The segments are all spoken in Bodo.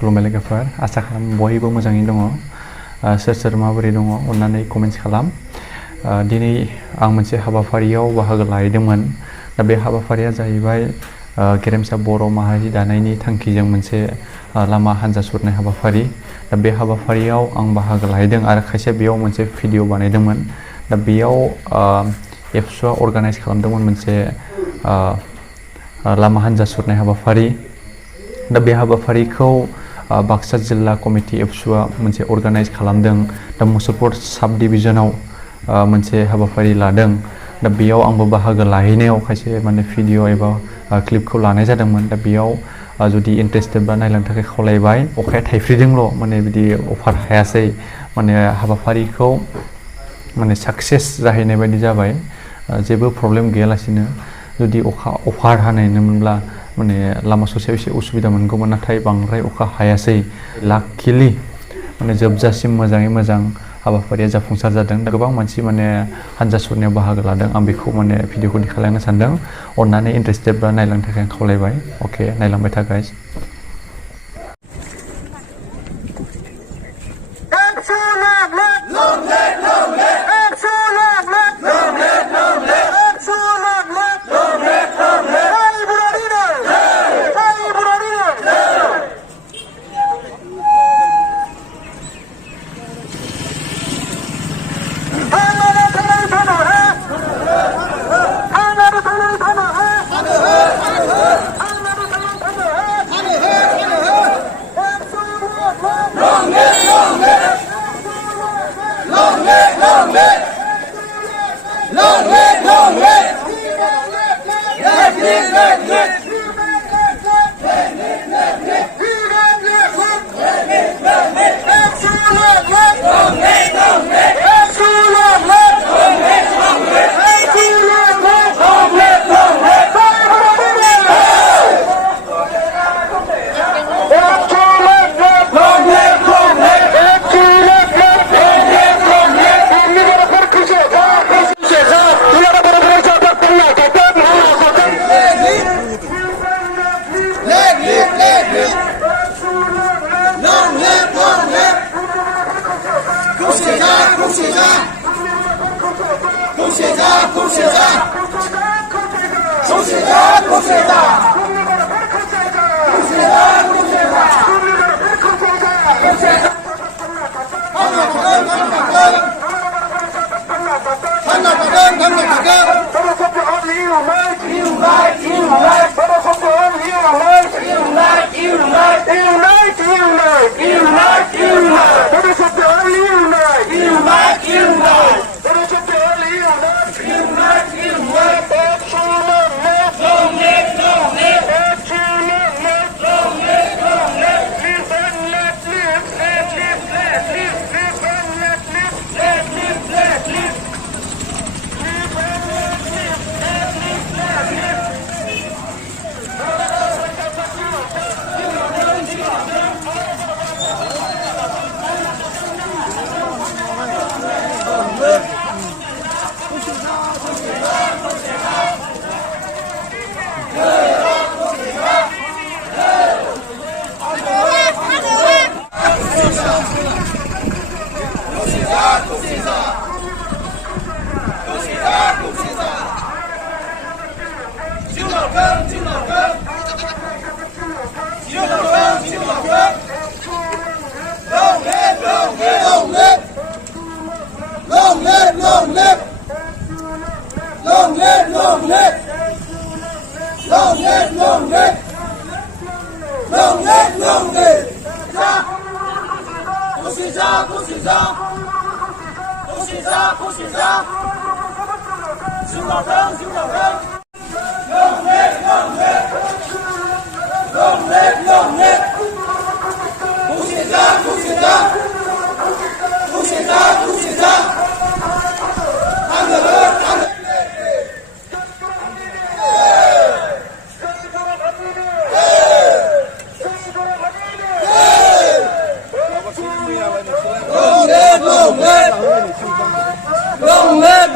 खुलुमबाय लोगोफोर आसा खालाम बयबो मोजाङै दङ सोर सोर माबोरै दङ अन्नानै कमेन्ट्स खालाम दिनै आं मोनसे हाबाफारियाव बाहागो लाहैदोंमोन दा बे हाबाफारिया जाहैबाय गेरेमसा बर' माहारि दानायनि थांखिजों मोनसे लामा हान्जा सुरनाय हाबाफारि दा बे हाबाफारियाव आं बाहागो लाहैदों आरो खायसे बेयाव मोनसे भिडिअ बानायदोंमोन दा बेयाव एबसुआ अर्गानाइज खालामदोंमोन मोनसे लामा हान्जा सुरनाय हाबाफारि दा बे हाबाफारिखौ बाक्सा जिल्ला कमिटि एबसुआ मोनसे अर्गानाइज खालामदों दा मुसलपुर साब डिभिजनाव मोनसे हाबाफारि लादों दा बेयाव आंबो बाहागो लाहैनायाव खायसे माने भिडिअ एबा क्लिपखौ लानाय जादोंमोन दा बेयाव जुदि इन्टारेस्टेड बा नायलांनो थाखाय खावलायबाय अखाया थाइफ्रिदोंल' माने बिदि अफार हायासै माने हाबाफारिखौ माने साक्सेस जाहैनाय बायदि जाबाय जेबो प्रब्लेम गैयालासिनो जुदि अखा अफार हानायमोनब्ला माने लामा ससेयाव एसे उसुबिदा मोनगौमोन नाथाय बांद्राय अखा हायासै लाकिलि माने जोबजासिम मोजाङै मोजां हाबाफारिया जाफुंसार जादों दा गोबां मानसि माने हान्जा सुरनायाव बाहागो लादों आं बेखौ माने भिडिअखौ दिखालांनो सानदों अन्नानै इन्टारेस्टेड बा नायलांनो थाखाय आं खावलायबाय अके नायलांबाय था guys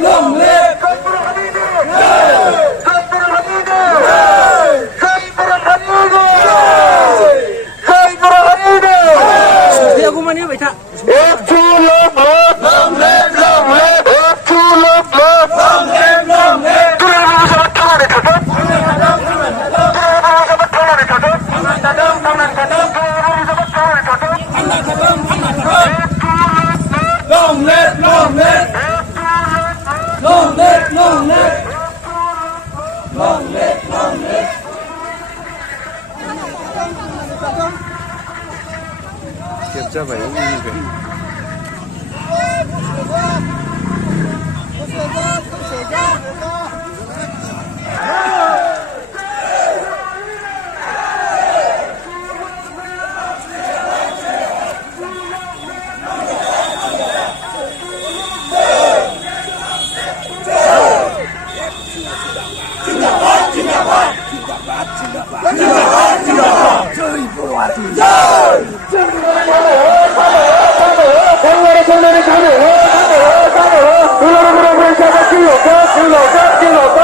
Long live! Long live, long live, long live, long live, long live, long live. Kiểm tra vậy không gì vậy? Hãy subscribe cho kênh Ghiền Mì Gõ để không bỏ lỡ những video hấp dẫn.